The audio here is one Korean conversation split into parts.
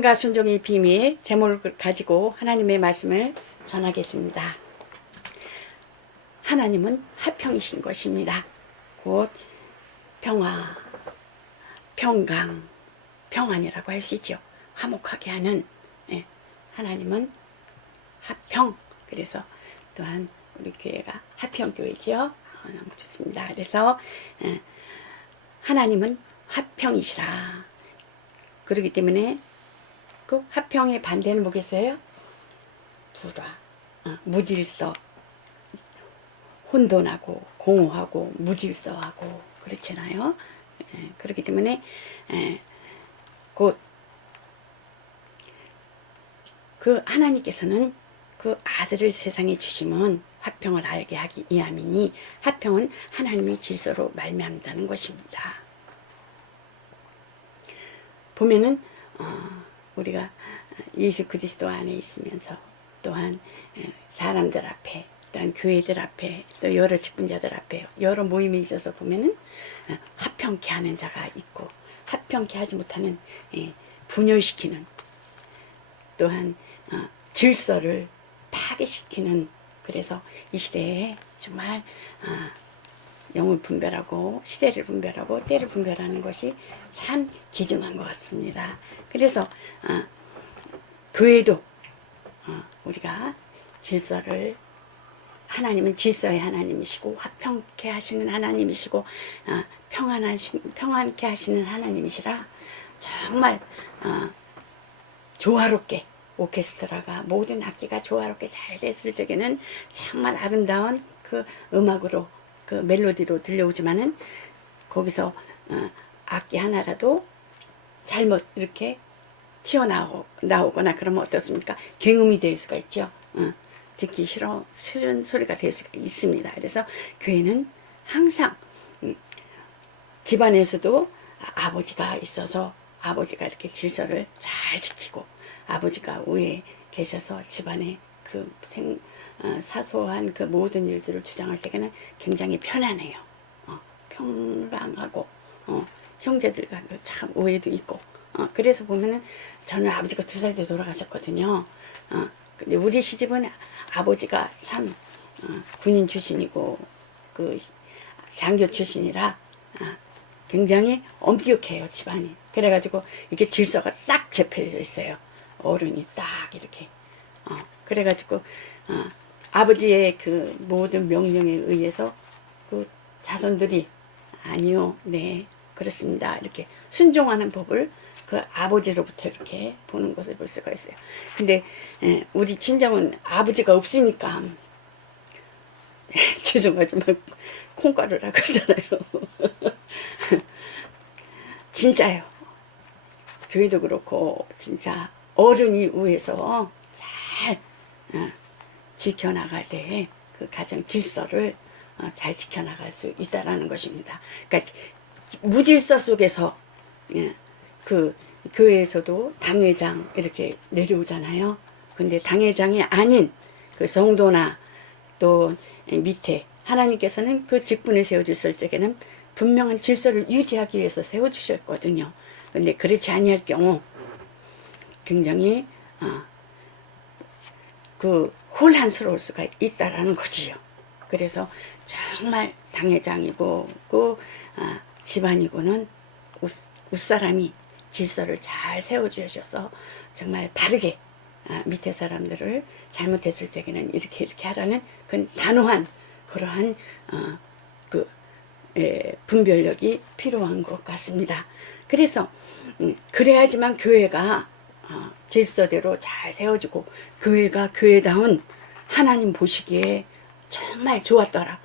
사랑과 순종의 비밀 제목을 가지고 하나님의 말씀을 전하겠습니다. 하나님은 화평이신 것입니다. 곧 평화, 평강, 평안이라고 할 수 있죠. 화목하게 하는 하나님은 화평. 그래서 또한 우리 교회가 화평교회죠. 너무 좋습니다. 그래서 하나님은 화평이시라. 그렇기 때문에 그 화평의 반대는 뭐겠어요? 불화, 무질서, 혼돈하고 공허하고 무질서하고 그렇잖아요. 그렇기 때문에 곧 그 하나님께서는 그 아들을 세상에 주심은 화평을 알게 하기 위함이니 화평은 하나님의 질서로 말미암다는 것입니다. 보면은 우리가 예수 그리스도 안에 있으면서 또한 사람들 앞에 또한 교회들 앞에 또 여러 직분자들 앞에 여러 모임에 있어서 보면은 화평케 하는 자가 있고 화평케 하지 못하는 분열시키는 또한 질서를 파괴시키는 그래서 이 시대에 정말 영을 분별하고 시대를 분별하고 때를 분별하는 것이 참 귀중한 것 같습니다. 그래서 교회도 우리가 질서를 하나님은 질서의 하나님이시고 화평케 하시는 하나님이시고 평안케 하시는 하나님이시라 정말 조화롭게 오케스트라가 모든 악기가 조화롭게 잘 됐을 적에는 정말 아름다운 그 음악으로 그 멜로디로 들려오지만은 거기서 악기 하나라도 잘못 이렇게 튀어나오거나 그러면 어떻습니까? 굉음이 될 수가 있죠. 듣기 싫은 소리가 될 수가 있습니다. 그래서 교회는 항상 집안에서도 아버지가 있어서 아버지가 이렇게 질서를 잘 지키고 아버지가 위에 계셔서 집안에 그 사소한 그 모든 일들을 주장할 때에는 굉장히 편안해요. 평강하고 형제들과 참 오해도 있고 그래서 보면은 저는 아버지가 2살 때 돌아가셨거든요. 근데 우리 시집은 아버지가 참 군인 출신이고 그 장교 출신이라 굉장히 엄격해요 집안이. 그래가지고 이렇게 질서가 딱 재편져 있어요. 어른이 딱 이렇게 그래가지고 아버지의 그 모든 명령에 의해서 그 자손들이 아니요 네 그렇습니다 이렇게 순종하는 법을 그 아버지로부터 이렇게 보는 것을 볼 수가 있어요. 근데 우리 친정은 아버지가 없으니까 죄송하지만 콩가루라 그러잖아요. 진짜요. 교회도 그렇고 진짜 어른이 위에서 잘 지켜나갈 때 그 가정 질서를 잘 지켜나갈 수 있다라는 것입니다. 그러니까 무질서 속에서 그 교회에서도 당회장 이렇게 내려오잖아요. 근데 당회장이 아닌 그 성도나 또 밑에 하나님께서는 그 직분을 세워주실 적에는 분명한 질서를 유지하기 위해서 세워주셨거든요. 근데 그렇지 아니할 경우 굉장히 그 혼란스러울 수가 있다라는 거지요. 그래서 정말 당회장이고 그 집안이고는 윗사람이 질서를 잘 세워주셔서 정말 바르게 밑에 사람들을 잘못했을 적에는 이렇게 하라는 그 단호한 그러한 그 분별력이 필요한 것 같습니다. 그래서 그래야지만 교회가 질서대로 잘 세워지고 교회가 교회다운 하나님 보시기에 정말 좋았더라.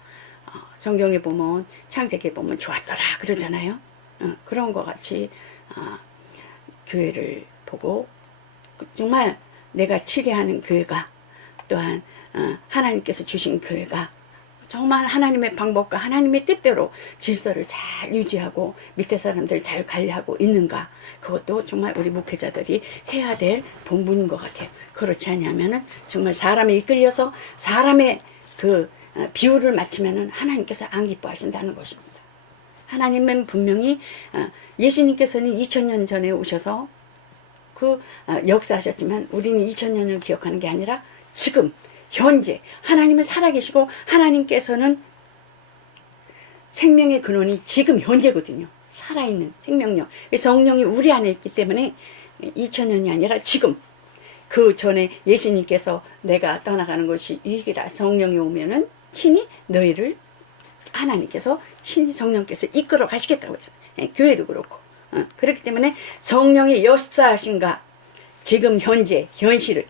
성경에 보면 창세기에 보면 좋았더라 그러잖아요. 그런 것 같이 교회를 보고 정말 내가 치례하는 교회가 또한 하나님께서 주신 교회가 정말 하나님의 방법과 하나님의 뜻대로 질서를 잘 유지하고 밑에 사람들 잘 관리하고 있는가 그것도 정말 우리 목회자들이 해야 될 본분인 것 같아요. 그렇지 않냐면은 정말 사람에 이끌려서 사람의 그 비율을 맞추면은 하나님께서 안 기뻐하신다는 것입니다. 하나님은 분명히 예수님께서는 2000년 전에 오셔서 역사하셨지만 우리는 2000년을 기억하는 게 아니라 지금 현재 하나님은 살아계시고 하나님께서는 생명의 근원이 지금 현재거든요. 살아있는 생명력. 성령이 우리 안에 있기 때문에 2000년이 아니라 지금. 그 전에 예수님께서 내가 떠나가는 것이 유익이라 성령이 오면은 친히 너희를 하나님께서 친히 성령께서 이끌어 가시겠다고 했잖아요. 교회도 그렇고. 그렇기 때문에 성령의 역사하신가 지금 현재 현실을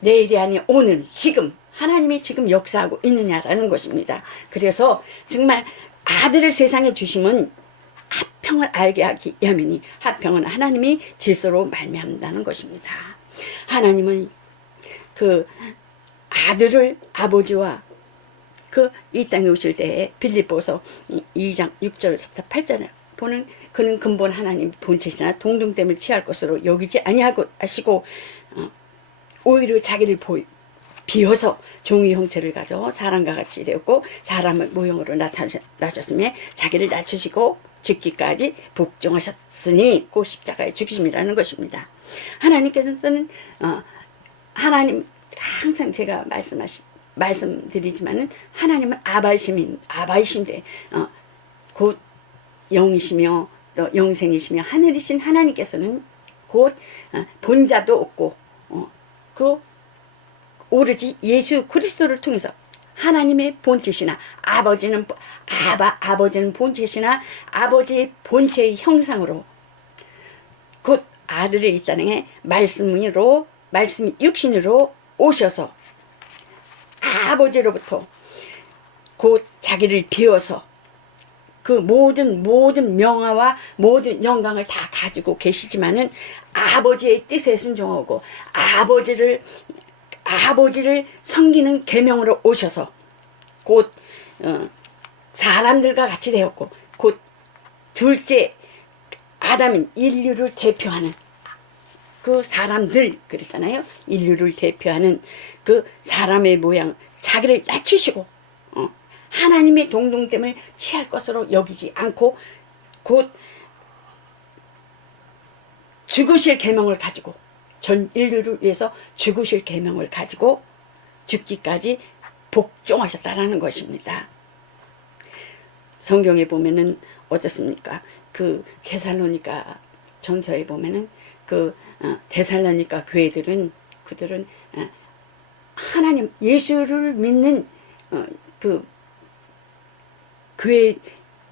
내일이 아닌 오늘 지금 하나님이 지금 역사하고 있느냐라는 것입니다. 그래서 정말 아들을 세상에 주심은 화평을 알게 하기 위함이니 화평은 하나님이 질서로 말미암는다는 것입니다. 하나님은 그 아들을 아버지와 이 땅에 오실 때에 빌립보서 2장 6절부터 8절에 보는 그는 근본 하나님 본체시나 동등됨을 취할 것으로 여기지 아니하고 하시고 오히려 자기를 비어서 종의 형체를 가져 사람과 같이 되었고 사람의 모형으로 나타나셨으며 자기를 낮추시고 죽기까지 복종하셨으니 그 십자가의 죽으심이라는 것입니다. 하나님께서는 하나님 항상 제가 말씀드리지만은 하나님은 아바이신데 곧 영이시며 또 영생이시며 하늘이신 하나님께서는 곧 본자도 없고 오로지 예수 그리스도를 통해서 하나님의 본체시나 아버지는 본체시나 아버지의 본체의 형상으로 곧 아들을 이 땅에 말씀이 육신으로 오셔서 아버지로부터 곧 자기를 비워서 그 모든 명화와 모든 영광을 다 가지고 계시지만은 아버지의 뜻에 순종하고 아버지를 섬기는 계명으로 오셔서 곧 사람들과 같이 되었고 곧 둘째 아담인 인류를 대표하는 그 사람들 그랬잖아요. 인류를 대표하는 그 사람의 모양 자기를 낮추시고 하나님의 동등됨을 취할 것으로 여기지 않고 곧 죽으실 계명을 가지고 전 인류를 위해서 죽으실 계명을 가지고 죽기까지 복종하셨다라는 것입니다. 성경에 보면은 어떻습니까? 그 데살로니가 전서에 보면은 데살로니가 교회들은 그들은 하나님 예수를 믿는 그 교회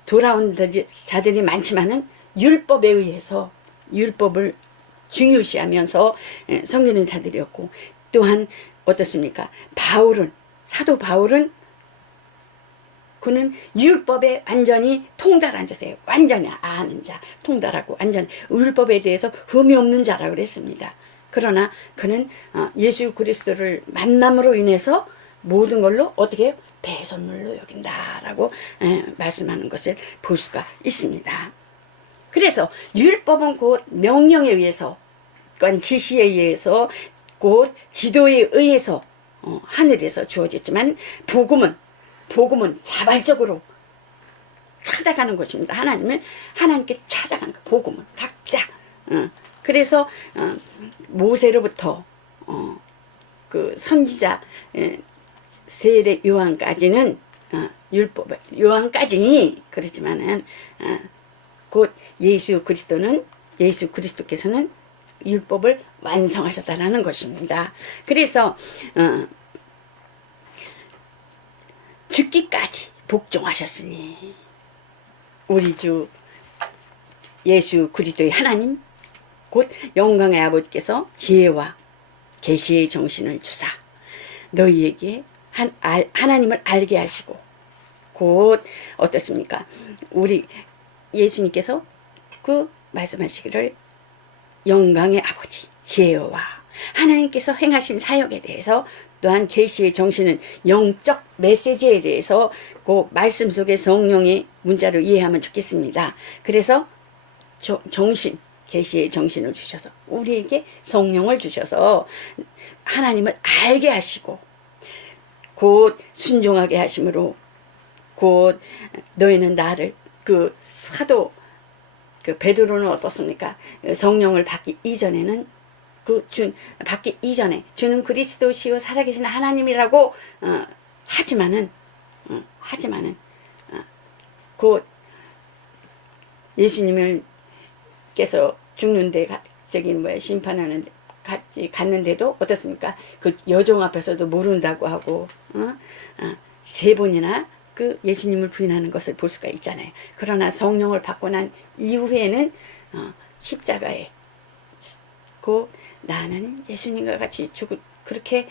돌아온 자들이 많지만은 율법에 의해서 율법을 중요시하면서 섬기는 자들이었고 또한 어떻습니까? 사도 바울은 그는 율법에 완전히 통달한 자세요. 완전히 아는 자, 통달하고 완전히 율법에 대해서 흠이 없는 자라고 그랬습니다. 그러나 그는 예수 그리스도를 만남으로 인해서 모든 걸로 어떻게 해요? 배설물로 여긴다라고 말씀하는 것을 볼 수가 있습니다. 그래서 율법은 곧 명령에 의해서 지시에 의해서 곧 지도에 의해서 하늘에서 주어졌지만 복음은 자발적으로 찾아가는 것입니다. 하나님께 찾아가는 것, 복음은 각자. 그래서 모세로부터 그 선지자 세례 요한까지는 요한까지니 그렇지만은 곧 예수 그리스도께서는 율법을 완성하셨다라는 것입니다. 그래서 죽기까지 복종하셨으니 우리 주 예수 그리스도의 하나님 곧 영광의 아버지께서 지혜와 계시의 정신을 주사 너희에게 하나님을 알게 하시고 곧 어떻습니까? 우리 예수님께서 말씀하시기를 영광의 아버지 지혜와 하나님께서 행하신 사역에 대해서 또한 계시의 정신은 영적 메시지에 대해서 그 말씀 속의 성령의 문자로 이해하면 좋겠습니다. 그래서 계시의 정신을 주셔서 우리에게 성령을 주셔서 하나님을 알게 하시고 곧 순종하게 하심으로 곧 너희는 나를 그 사도 그 베드로는 어떻습니까? 성령을 받기 이전에는 받기 이전에 주는 그리스도시요 살아계신 하나님이라고 하지만은 곧 예수님을께서 죽는데 저기 뭐야 심판하는 데 같이 갔는데도 어떻습니까? 그 여종 앞에서도 모른다고 하고 세 번이나 그 예수님을 부인하는 것을 볼 수가 있잖아요. 그러나 성령을 받고 난 이후에는 십자가에 나는 예수님과 같이 그렇게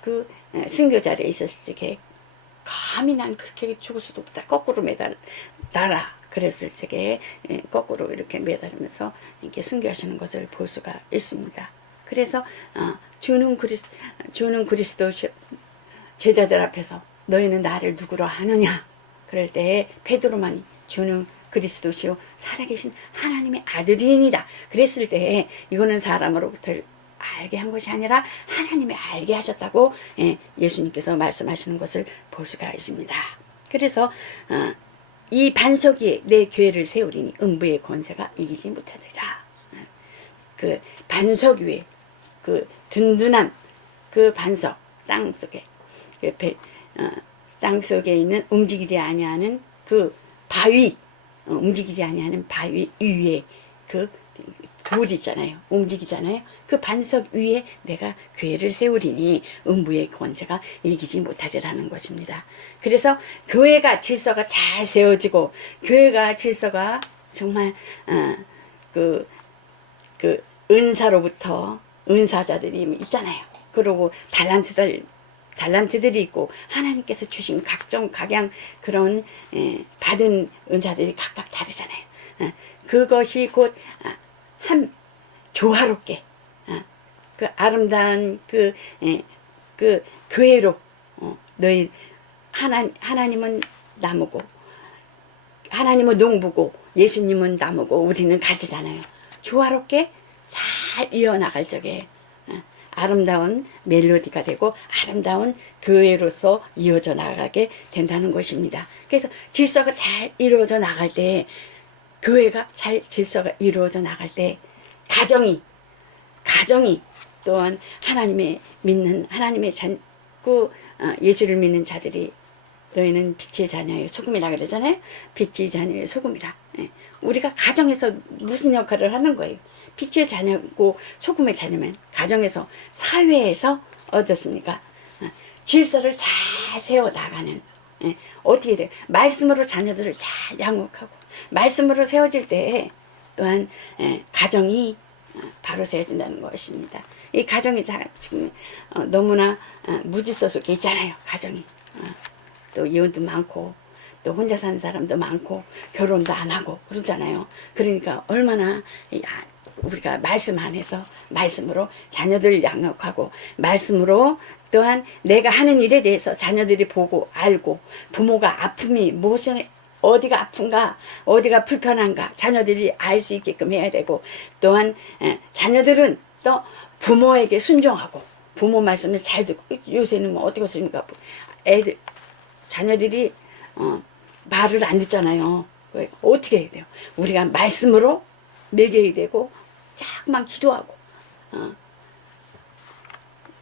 그 순교자리에 있었을 적에 감히 난 그렇게 죽을 수도 없다. 거꾸로 매달라. 그랬을 적에 거꾸로 이렇게 매달으면서 이렇게 순교하시는 것을 볼 수가 있습니다. 그래서 주는 그리스도 제자들 앞에서 너희는 나를 누구로 아느냐? 그럴 때에 베드로만이 주는 그리스도시요 살아계신 하나님의 아들이니라. 그랬을 때에 이거는 사람으로부터 알게 한 것이 아니라 하나님이 알게 하셨다고 예수님께서 말씀하시는 것을 볼 수가 있습니다. 그래서 이 반석 위에 내 교회를 세우리니 음부의 권세가 이기지 못하리라. 그 반석 위에 그 든든한 그 반석 땅속에 땅속에 있는 움직이지 아니하는 그 바위 움직이지 아니하는 바위 위에 그 돌 있잖아요. 움직이잖아요. 그 반석 위에 내가 교회를 세우리니 음부의 권세가 이기지 못하리라는 것입니다. 그래서 교회가 질서가 잘 세워지고 교회가 질서가 정말 그 은사로부터 은사자들이 있잖아요. 그리고 달란트들이 있고 하나님께서 주신 각양 그런 받은 은사들이 각각 다르잖아요. 그것이 곧 한 조화롭게 그 아름다운 그 교회로 너희 하나님은 나무고 하나님은 농부고 예수님은 나무고 우리는 가지잖아요. 조화롭게 잘 이어나갈 적에 아름다운 멜로디가 되고 아름다운 교회로서 이어져 나가게 된다는 것입니다. 그래서 질서가 잘 이루어져 나갈 때 교회가 잘 질서가 이루어져 나갈 때 가정이 또한 하나님의 예수를 믿는 자들이 너희는 빛의 자녀의 소금이라 그러잖아요. 빛의 자녀의 소금이라. 우리가 가정에서 무슨 역할을 하는 거예요? 빛의 자녀고 소금의 자녀면 가정에서 사회에서 어떻습니까? 질서를 잘 세워 나가는 어떻게 돼요? 말씀으로 자녀들을 잘 양육하고 말씀으로 세워질 때 또한 가정이 바로 세워진다는 것입니다. 이 가정이 지금 너무나 무질서 속에 있잖아요. 가정이 또 이혼도 많고 또 혼자 사는 사람도 많고 결혼도 안 하고 그러잖아요. 그러니까 얼마나 우리가 말씀 안에서 말씀으로 자녀들 양육하고 말씀으로 또한 내가 하는 일에 대해서 자녀들이 보고 알고 부모가 아픔이 무엇이 어디가 아픈가 어디가 불편한가 자녀들이 알 수 있게끔 해야 되고 또한 자녀들은 또 부모에게 순종하고 부모 말씀을 잘 듣고 요새는 뭐 어떻게 했습니까? 자녀들이 말을 안 듣잖아요. 어떻게 해야 돼요? 우리가 말씀으로 먹여야 되고 자꾸만 기도하고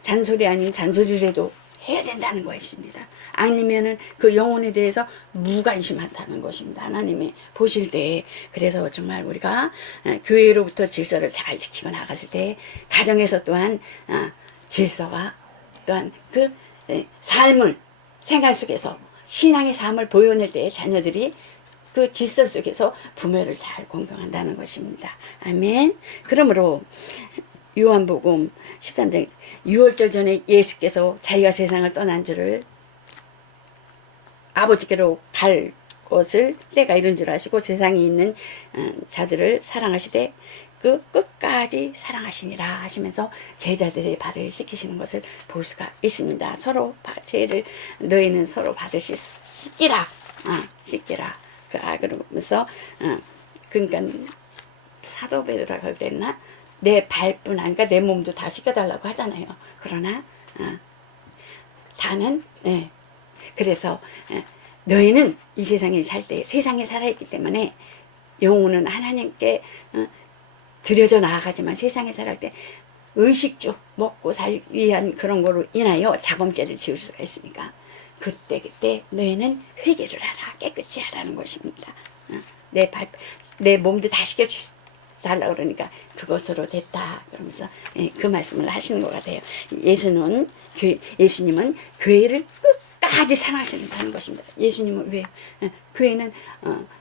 잔소리 아닌 잔소리라도 해야 된다는 것입니다. 아니면은 그 영혼에 대해서 무관심하다는 것입니다. 하나님이 보실 때. 그래서 정말 우리가 교회로부터 질서를 잘 지키고 나갔을 때 가정에서 또한 질서가 또한 그 삶을 생활 속에서 신앙의 삶을 보여낼 때 자녀들이 그 질서 속에서 부모를 잘 공경한다는 것입니다. 아멘. 그러므로 요한복음 13장 6월절 전에 예수께서 자기가 세상을 떠난 줄을 아버지께로 갈 것을 때가 이른 줄 아시고 세상에 있는 자들을 사랑하시되 그 끝까지 사랑하시니라 하시면서 제자들의 발을 씻기시는 것을 볼 수가 있습니다. 서로 죄를 너희는 서로 발을 씻기라 씻기라 그러면서 그러니까 사도 베드로가 그랬나 내 발뿐 아니까 내 몸도 다 씻겨달라고 하잖아요. 그러나 다는 그래서 너희는 이 세상에 살 때 세상에 살아있기 때문에 영혼은 하나님께 드려져 나아가지만 세상에 살할 때 의식주 먹고 살 위한 그런 거로 인하여 자범죄를 지을 수가 있으니까 그때 너희는 회개를 하라, 깨끗이 하라는 것입니다. 내 몸도 다 시켜달라 그러니까 그것으로 됐다 그러면서 그 말씀을 하시는 것 같아요. 예수님은 교회를 끝까지 사랑하신다는 것입니다. 예수님은 왜? 교회는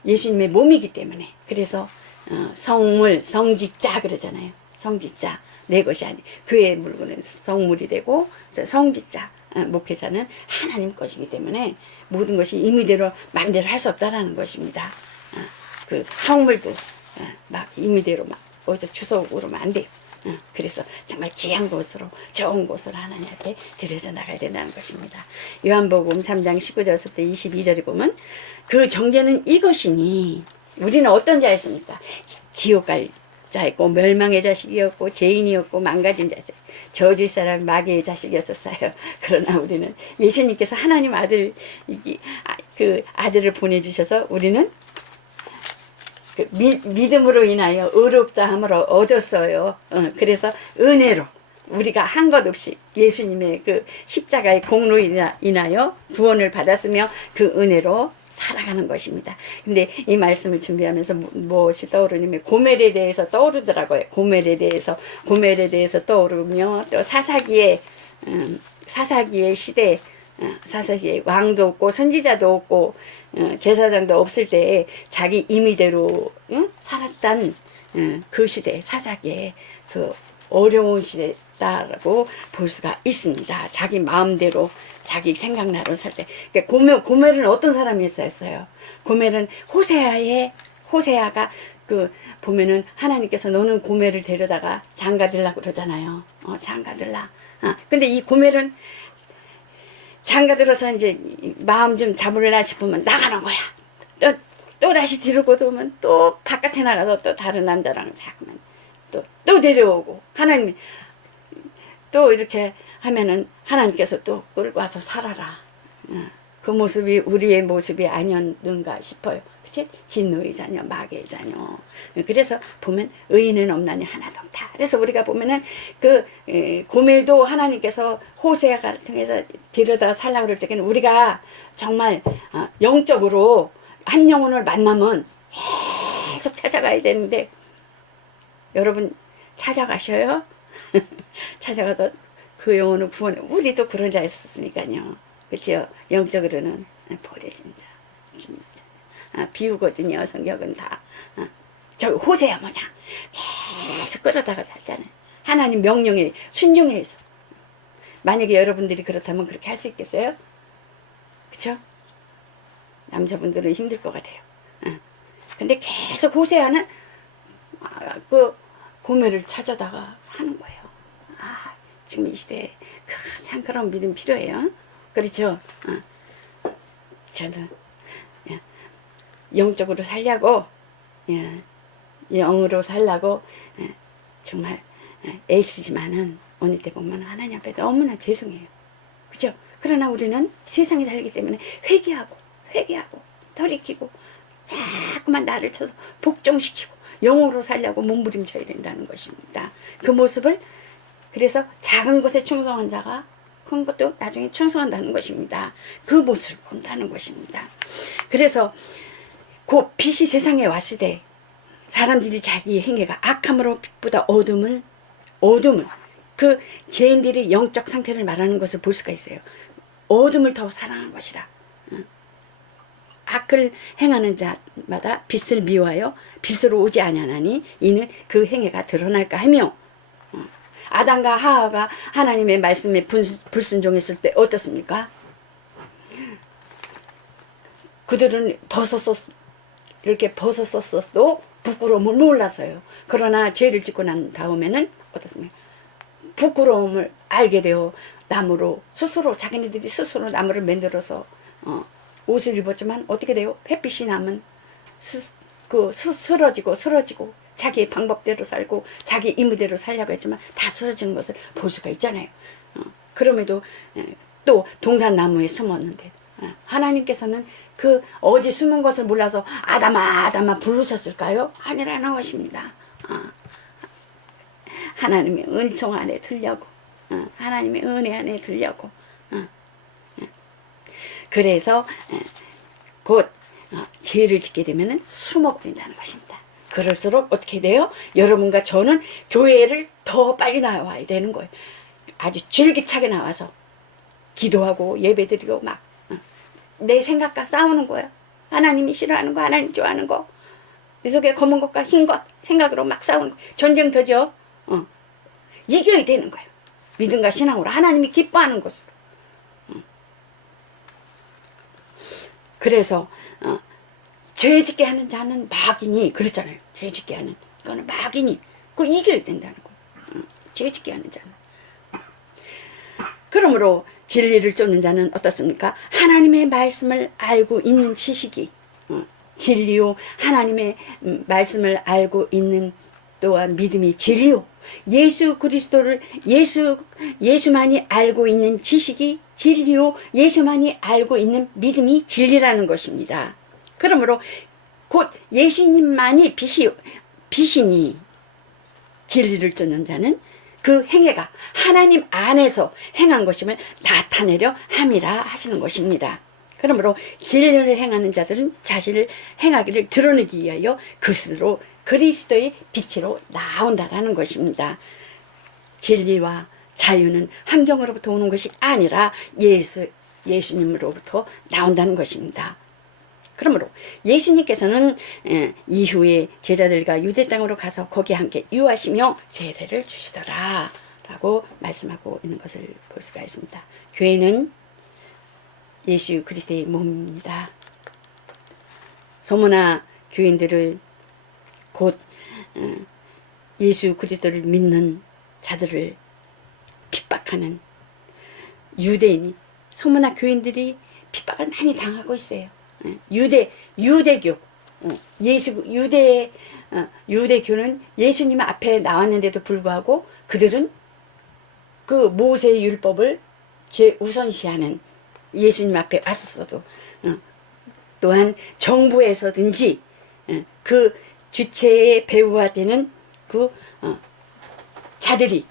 예수님의 몸이기 때문에. 그래서 성물, 성직자 그러잖아요. 성직자, 내 것이 아니. 교회의 물건은 성물이 되고 성직자, 목회자는 하나님 것이기 때문에 모든 것이 임의대로 마음대로 할 수 없다라는 것입니다. 그 성물도 막 임의대로 막 어디서 주워 오르면 안 돼요. 그래서 정말 귀한 곳으로 좋은 곳으로 하나님 앞에 들여져 나가야 된다는 것입니다. 요한복음 3장 19절부터 22절에 보면 그 정죄는 이것이니 우리는 어떤 자였습니까? 지옥 갈 자였고 멸망의 자식이었고 죄인이었고 망가진 자였어요. 저주의 사람 마귀의 자식이었었어요. 그러나 우리는 예수님께서 하나님 그 아들을 보내주셔서 우리는 그 믿음으로 인하여 의롭다 함을 얻었어요. 그래서 은혜로 우리가 한 것 없이 예수님의 그 십자가의 공로로 인하여 구원을 받았으며 그 은혜로 살아가는 것입니다. 근데 이 말씀을 준비하면서 무엇이 떠오르냐면 고멜에 대해서 떠오르더라고요. 고멜에 대해서 떠오르며 또 사사기의 시대 사사기에 왕도 없고 선지자도 없고 제사장도 없을 때 자기 임의대로 살았던 그 시대 사사기에 그 어려운 시대다라고 볼 수가 있습니다. 자기 마음대로 자기 생각나로 살 때. 그러니까 고멜은 어떤 사람이었어요? 고멜은 호세아가 그 보면은 하나님께서 너는 고멜을 데려다가 장가들라 그러잖아요. 장가들라. 근데 이 고멜은 장가들어서 이제 마음 좀 잡으려 싶으면 나가는 거야. 또 다시 뒤로 오면 또 바깥에 나가서 또 다른 남자랑 자꾸만 또 데려오고 하나님 또 이렇게 하면은 하나님께서 또 끌고 와서 살아라. 그 모습이 우리의 모습이 아니었는가 싶어요. 그치? 진노의 자녀, 마귀의 자녀. 그래서 보면 의인은 없나니 하나도 없다. 그래서 우리가 보면은 그 고멜도 하나님께서 호세아가 통해서 데려다 살라고 그럴 적에는 우리가 정말 영적으로 한 영혼을 만나면 계속 찾아가야 되는데 여러분 찾아가셔요? 찾아가서 그 영혼을 구원해. 우리도 그런 자였었으니까요. 그렇죠? 영적으로는 버려진 자, 비우거든요. 성경은 다. 저 호세야 뭐냐? 계속 끌어다가 살잖아요. 하나님 명령에 순종해서. 만약에 여러분들이 그렇다면 그렇게 할 수 있겠어요? 그렇죠? 남자분들은 힘들 것 같아요. 근데 계속 호세아는 그 고멜을 찾아다가 사는 거예요. 지금 이 시대에 참 그런 믿음 필요해요. 그렇죠? 저는 영적으로 살려고 영으로 살려고 정말 애쓰지만은 어느 때 보면 하나님 앞에 너무나 죄송해요. 그죠? 그러나 우리는 세상에 살기 때문에 회개하고 돌이키고 자꾸만 나를 쳐서 복종시키고 영으로 살려고 몸부림쳐야 된다는 것입니다. 그 모습을 그래서 작은 것에 충성한 자가 큰 것도 나중에 충성한다는 것입니다. 그 모습을 본다는 것입니다. 그래서 그 빛이 세상에 왔을 때 사람들이 자기의 행위가 악함으로 빛보다 어둠을 그 죄인들의 영적 상태를 말하는 것을 볼 수가 있어요. 어둠을 더 사랑한 것이라. 악을 행하는 자마다 빛을 미워하여 빛으로 오지 아니하나니 이는 그 행위가 드러날까 하며 아담과 하와가 하나님의 말씀에 불순종했을 때 어떻습니까? 그들은 이렇게 벗었었어도 부끄러움을 몰랐어요. 그러나 죄를 짓고 난 다음에는 어떻습니까? 부끄러움을 알게 되어 자기네들이 스스로 나무를 만들어서 옷을 입었지만 어떻게 돼요? 햇빛이 나면 쓰러지고 자기의 방법대로 살고 자기 임의대로 살려고 했지만 다 쓰러지는 것을 볼 수가 있잖아요. 그럼에도 또 동산나무에 숨었는데 하나님께서는 그 어디 숨은 것을 몰라서 아담아 아담아 부르셨을까요? 아니라는 것입니다. 하나님의 은총 안에 들려고, 하나님의 은혜 안에 들려고. 그래서 곧 죄를 짓게 되면 수목된다는 것입니다. 그럴수록 어떻게 돼요? 여러분과 저는 교회를 더 빨리 나와야 되는 거예요. 아주 줄기차게 나와서 기도하고 예배드리고 막 내 생각과 싸우는 거예요. 하나님이 싫어하는 거, 하나님 좋아하는 거, 내 속에 검은 것과 흰 것 생각으로 막 싸우는 거예요. 전쟁터죠. 이겨야 되는 거예요. 믿음과 신앙으로 하나님이 기뻐하는 것으로. 그래서 죄짓게 하는 자는 마귀니 그랬잖아요. 죄짓게 하는 이거는 마귀니 그거 이겨야 된다는 거예요. 죄짓게 하는 자는. 그러므로 진리를 쫓는 자는 어떻습니까? 하나님의 말씀을 알고 있는 지식이 진리요, 하나님의 말씀을 알고 있는 또한 믿음이 진리요, 예수 그리스도를 예수만이 알고 있는 지식이 진리요, 예수만이 알고 있는 믿음이 진리라는 것입니다. 그러므로 곧 예수님만이 빛이니 진리를 쫓는 자는 그 행해가 하나님 안에서 행한 것임을 나타내려 함이라 하시는 것입니다. 그러므로 진리를 행하는 자들은 자신을 행하기를 드러내기 위하여 그스스로 그리스도의 빛으로 나온다라는 것입니다. 진리와 자유는 환경으로부터 오는 것이 아니라 예수님으로부터 나온다는 것입니다. 그러므로 예수님께서는 이후에 제자들과 유대 땅으로 가서 거기 함께 유하시며 세례를 주시더라 라고 말씀하고 있는 것을 볼 수가 있습니다. 교회는 예수 그리스도의 몸입니다. 소문화 교인들을 곧 예수 그리스도를 믿는 자들을 핍박하는 유대인이, 소문화 교인들이 핍박을 많이 당하고 있어요. 유대교, 유대교는 예수님 앞에 나왔는데도 불구하고 그들은 그 모세의 율법을 제우선시하는, 예수님 앞에 왔었어도 또한 정부에서든지 그 주체의 배우가 되는 그 자들이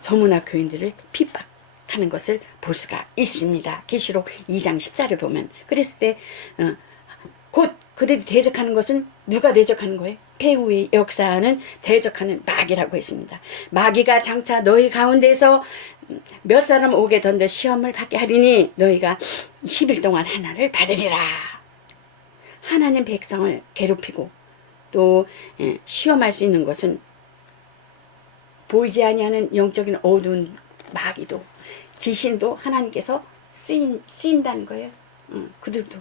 소문화 교인들을 핍박하는 것을 볼 수가 있습니다. 계시록 2장 10절을 보면, 그랬을 때 곧 그들이 대적하는 것은 누가 대적하는 거예요? 배후의 역사는 대적하는 마귀라고 했습니다. 마귀가 장차 너희 가운데서 몇 사람 오게 던져 시험을 받게 하리니 너희가 10일 동안 하나를 받으리라. 하나님 백성을 괴롭히고 또 시험할 수 있는 것은 보이지 아니하는 영적인 어두운 마귀도, 귀신도 하나님께서 쓰인다는 거예요. 그들도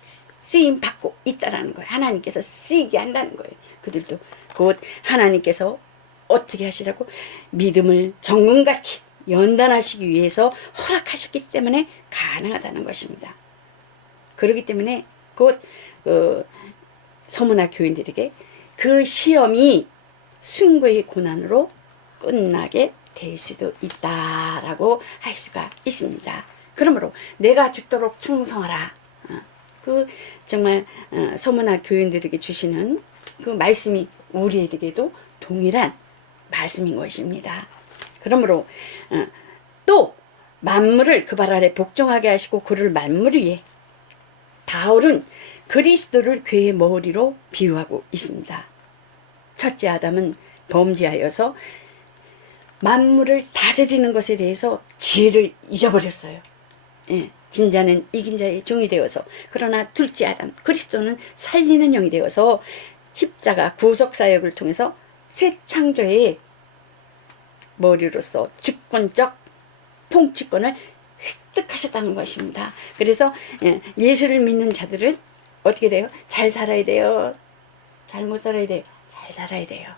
쓰임 받고 있다라는 거예요. 하나님께서 쓰이게 한다는 거예요. 그들도 곧 하나님께서 어떻게 하시라고? 믿음을 정금같이 연단하시기 위해서 허락하셨기 때문에 가능하다는 것입니다. 그렇기 때문에 곧 소문화 교인들에게 그 시험이 순고의 고난으로 끝나게 될 수도 있다라고 할 수가 있습니다. 그러므로 내가 죽도록 충성하라. 그 정말 소문화 교인들에게 주시는 그 말씀이 우리에게도 동일한 말씀인 것입니다. 그러므로 또 만물을 그 발 아래 복종하게 하시고 그를 만물 위에, 바울은 그리스도를 그의 머리로 비유하고 있습니다. 첫째 아담은 범죄하여서 만물을 다스리는 것에 대해서 지혜를 잊어버렸어요. 진자는 이긴 자의 종이 되어서, 그러나 둘째 아담 그리스도는 살리는 영이 되어서 십자가 구속사역을 통해서 새 창조의 머리로서 주권적 통치권을 획득하셨다는 것입니다. 그래서 예수를 믿는 자들은 어떻게 돼요? 잘 살아야 돼요? 잘못 살아야 돼요? 잘 살아야 돼요.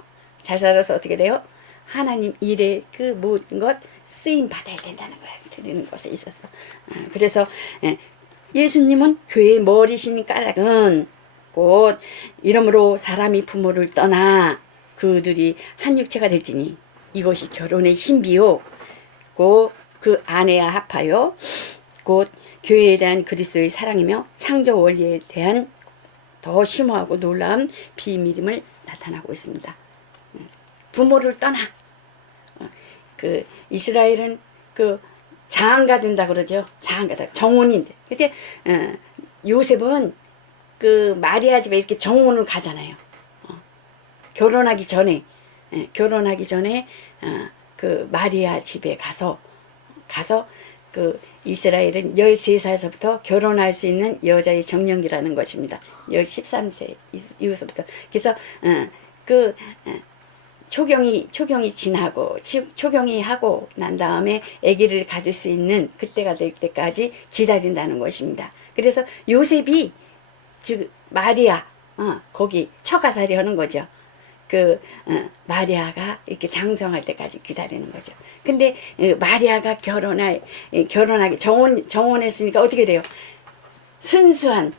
잘 살아서 어떻게 돼요? 하나님 일에 그 모든 것 쓰임 받아야 된다는 거예요. 드리는 것에 있어서. 그래서 예수님은 교회의 머리신 까닭은 곧 이러므로 사람이 부모를 떠나 그들이 한 육체가 될지니 이것이 결혼의 신비요 곧 그 아내와 합하여 곧 교회에 대한 그리스도의 사랑이며 창조 원리에 대한 더 심오하고 놀라운 비밀임을 나타나고 있습니다. 부모를 떠나 그 이스라엘은 그 장가 든다 그러죠. 장가다 정혼인데. 근데 요셉은 그 마리아 집에 이렇게 정혼을 가잖아요. 결혼하기 전에 그 마리아 집에 가서 그 이스라엘은 13살서부터 결혼할 수 있는 여자의 정령기라는 것입니다. 13세 이후서부터. 그래서 그 초경이 지나고 초경이 하고 난 다음에 아기를 가질 수 있는 그때가 될 때까지 기다린다는 것입니다. 그래서 요셉이 즉 마리아 거기 처가살이 하는 거죠. 마리아가 이렇게 장성할 때까지 기다리는 거죠. 근데 마리아가 결혼하기 정혼했으니까 어떻게 돼요? 순수한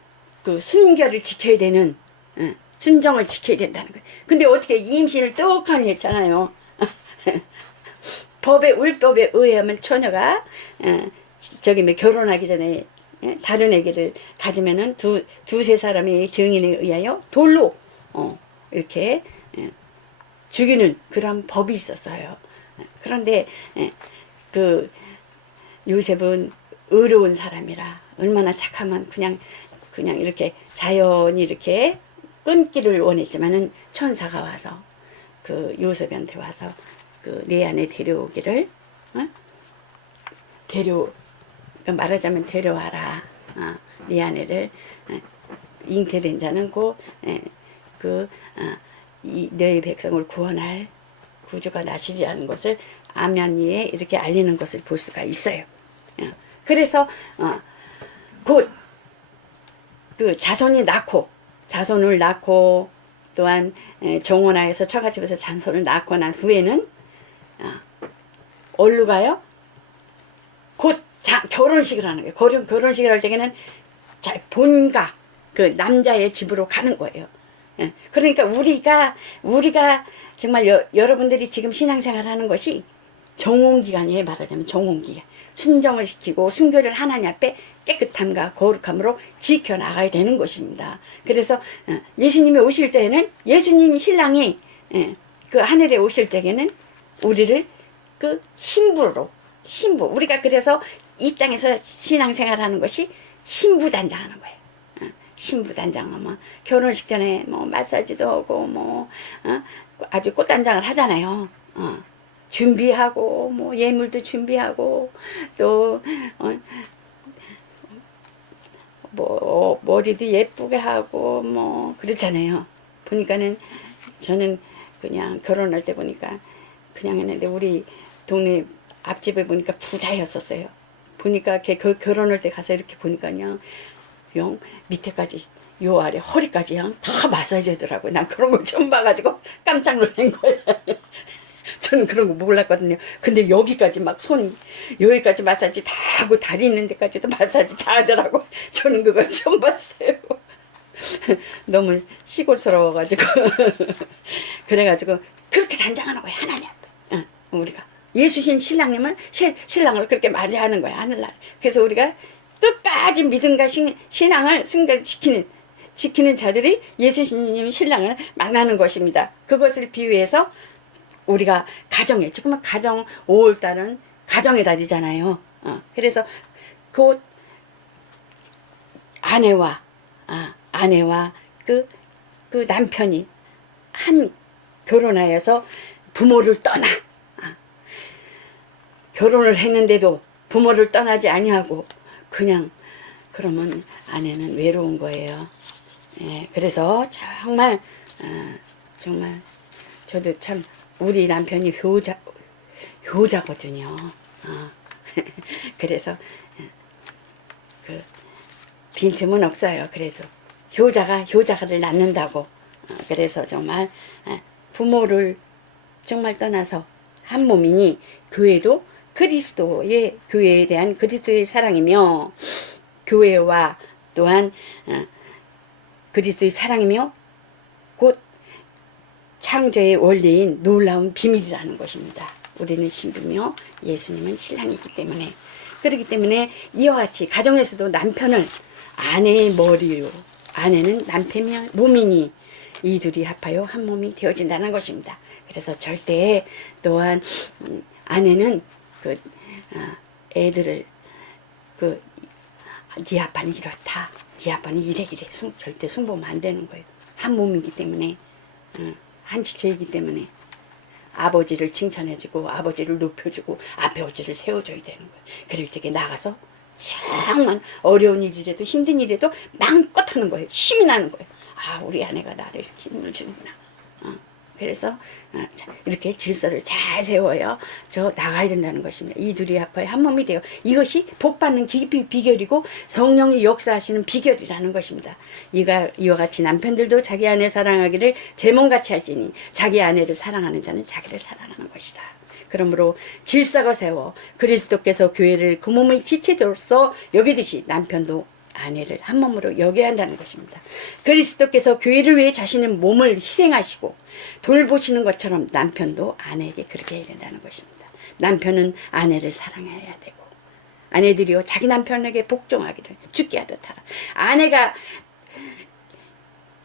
그 순결을 지켜야 되는 순정을 지켜야 된다는 거예요. 근데 어떻게 임신을 떡하니 했잖아요. 율법에 의하면 처녀가 결혼하기 전에 다른 아기를 가지면은 두세 사람의 증인에 의하여 돌로 이렇게 죽이는 그런 법이 있었어요. 그런데 그 요셉은 의로운 사람이라 얼마나 착하면 그냥 이렇게 자연히 이렇게 끊기를 원했지만은 천사가 와서 그 요셉한테 와서 그 내 안에 데려오기를 그러니까 말하자면 데려와라. 네 아내를 잉태된 자는 너희 백성을 구원할 구주가 나시리라는 것을 아면이에 이렇게 알리는 것을 볼 수가 있어요. 그래서 곧 그 자손을 낳고 또한 정원하에서 처가집에서 자손을 낳고 난 후에는 어디로 가요? 곧 결혼식을 하는 거예요. 결혼식을 할 때에는 본가 그 남자의 집으로 가는 거예요. 그러니까 우리가 정말 여러분들이 지금 신앙생활 하는 것이 정혼기간이에요. 말하자면 정혼기간. 순정을 시키고 순결을 하나님 앞에 깨끗함과 거룩함으로 지켜나가야 되는 것입니다. 그래서 예수님이 오실 때에는 예수님 신랑이 그 하늘에 오실 적에는 우리를 그 신부 우리가 그래서 이 땅에서 신앙생활하는 것이 신부단장하는 거예요. 신부단장하면 결혼식 전에 뭐 마사지도 하고 아주 꽃단장을 하잖아요. 준비하고 뭐 예물도 준비하고 또 뭐 머리도 예쁘게 하고 뭐 그렇잖아요. 보니까는 저는 그냥 결혼할 때 보니까 그냥 했는데 우리 동네 앞집에 보니까 부자였었어요. 보니까 걔 결혼할 때 가서 이렇게 보니까요, 영 밑에까지 요 아래 허리까지 다 마사지 하더라고요. 난 그런 걸 처음 봐가지고 깜짝 놀란 거예요. 저는 그런 거 몰랐거든요. 근데 여기까지 막 여기까지 마사지 다 하고 다리 있는 데까지도 마사지 다 하더라고. 저는 그걸 처음 봤어요. 너무 시골스러워가지고. 그래가지고 그렇게 단장하는 거예요. 하나님 앞에. 우리가 예수신 신랑을 그렇게 맞이하는 거야. 하늘날. 그래서 우리가 끝까지 믿음과 신앙을 지키는 자들이 예수님 신랑을 만나는 것입니다. 그것을 비유해서 우리가 지금 가정 5월달은 가정의 달이잖아요. 그래서 곧 아내와 그 남편이 결혼하여서 부모를 떠나 결혼을 했는데도 부모를 떠나지 아니하고 그러면 아내는 외로운 거예요. 그래서 정말 저도 참 우리 남편이 효자거든요. 그래서 그 빈틈은 없어요. 그래도 효자를 낳는다고. 그래서 정말 부모를 정말 떠나서 한 몸이니 교회도 교회에 대한 그리스도의 사랑이며 교회와 또한 그리스도의 사랑이며 곧 창조의 원리인 놀라운 비밀이라는 것입니다. 우리는 신부며 예수님은 신랑이기 때문에 그렇기 때문에 이와 같이 가정에서도 남편을 아내의 머리로, 아내는 남편의 몸이니 이 둘이 합하여 한 몸이 되어진다는 것입니다. 그래서 절대 또한 아내는 애들을 네 아빠는 이렇다, 네 아빠는 이래 절대 숭보면 안 되는 거예요. 한 몸이기 때문에, 한 지체이기 때문에 아버지를 칭찬해주고 아버지를 높여주고 아버지를 세워줘야 되는 거예요. 그럴 적에 나가서 정말 어려운 일이라도 힘든 일이라도 마음껏 하는 거예요. 힘이 나는 거예요. 아, 우리 아내가 나를 이렇게 힘을 주는구나. 그래서 이렇게 질서를 잘 세워야 나가야 된다는 것입니다. 이 둘이 합하여 한 몸이 되어 이것이 복받는 비결이고 성령이 역사하시는 비결이라는 것입니다. 이와 같이 남편들도 자기 아내 사랑하기를 제 몸같이 할지니 자기 아내를 사랑하는 자는 자기를 사랑하는 것이다. 그러므로 질서가 세워 그리스도께서 교회를 그 몸의 지체로서 여기듯이 남편도 아내를 한 몸으로 여겨야 한다는 것입니다. 그리스도께서 교회를 위해 자신의 몸을 희생하시고 돌보시는 것처럼 남편도 아내에게 그렇게 해야 된다는 것입니다. 남편은 아내를 사랑해야 되고 아내들이요 자기 남편에게 복종하기를 주께 하듯 하라. 아내가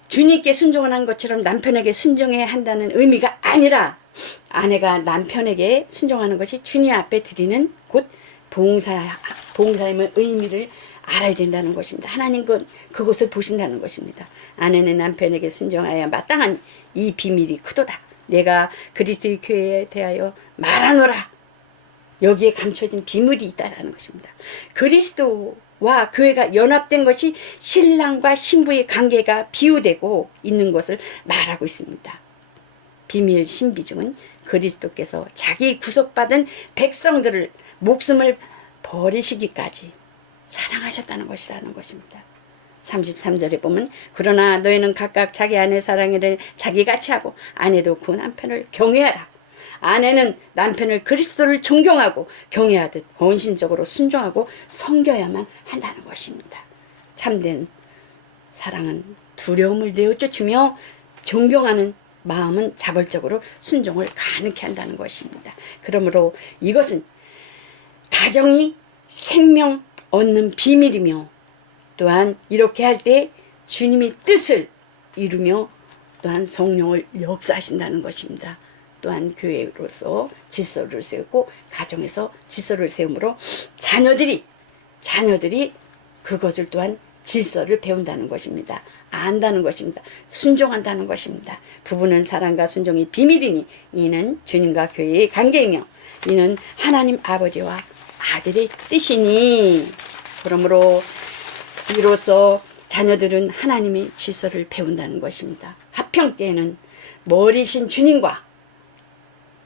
주님께 순종한 것처럼 남편에게 순종해야 한다는 의미가 아니라 아내가 남편에게 순종하는 것이 주님 앞에 드리는 곧 봉사임의 의미를 알아야 된다는 것입니다. 하나님 그것을 보신다는 것입니다. 아내는 남편에게 순종하여야 마땅한 이 비밀이 크도다. 내가 그리스도의 교회에 대하여 말하노라. 여기에 감춰진 비밀이 있다라는 것입니다. 그리스도와 교회가 연합된 것이 신랑과 신부의 관계가 비유되고 있는 것을 말하고 있습니다. 비밀 신비중은 그리스도께서 자기 구속받은 백성들을 목숨을 버리시기까지 사랑하셨다는 것이라는 것입니다. 33절에 보면 그러나 너희는 각각 자기 아내 사랑을 자기같이 하고 아내도 그 남편을 경외하라. 아내는 남편을 그리스도를 존경하고 경외하듯 헌신적으로 순종하고 섬겨야만 한다는 것입니다. 참된 사랑은 두려움을 내어쫓으며 존경하는 마음은 자발적으로 순종을 가능케 한다는 것입니다. 그러므로 이것은 가정이 생명 얻는 비밀이며 또한 이렇게 할 때 주님의 뜻을 이루며 또한 성령을 역사하신다는 것입니다. 또한 교회로서 질서를 세우고 가정에서 질서를 세우므로 자녀들이 그것을 또한 질서를 배운다는 것입니다. 안다는 것입니다. 순종한다는 것입니다. 부부는 사랑과 순종이 비밀이니 이는 주님과 교회의 관계이며 이는 하나님 아버지와 아들의 뜻이니 그러므로 이로써 자녀들은 하나님의 질서를 배운다는 것입니다. 합평 때에는 머리신 주님과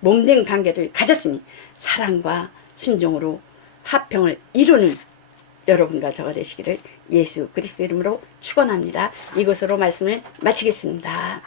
몸된 관계를 가졌으니 사랑과 순종으로 합평을 이루는 여러분과 저가 되시기를 예수 그리스도 이름으로 축원합니다. 이것으로 말씀을 마치겠습니다.